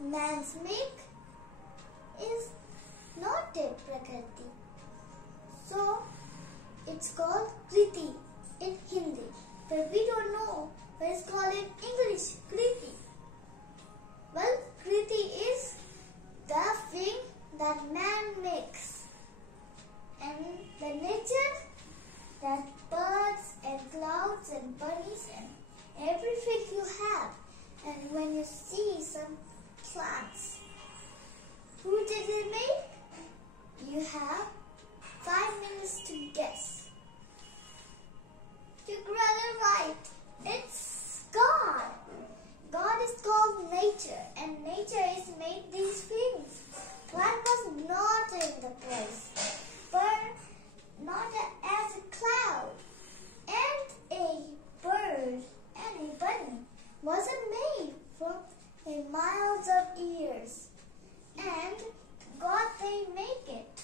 man's make is not a Prakriti. So it's called Kriti in Hindi. But we don't know what it's called in English, Kriti. Well, Kriti is the thing that man makes. And the nature, that birds and clouds and bunnies and everything you have. And when you see some plants, who did it make? You have 5 minutes to guess. You got it right. It's God. God is called nature, and nature is made these things. Plant was not in the place, but not as a cloud, and a bird and a bunny wasn't made from miles of years, and God they make it.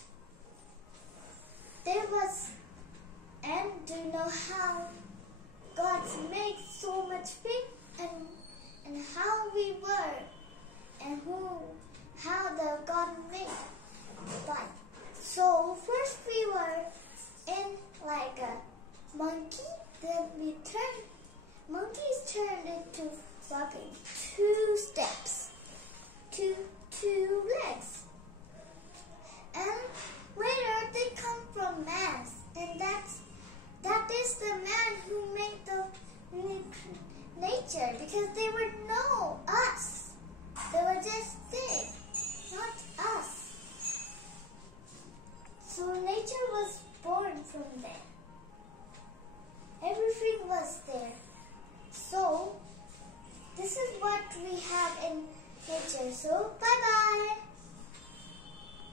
There was, and do you know how God's made so much thing, and how we were, and how the God made life. So first we were in like a monkey, then monkeys turned into walking 2 steps, two legs, and later they come from man, and that is the man who made the nature, because they were no us. They were just they, not us. So nature was born from there. Everything was there. So this is what we have in nature. So bye bye.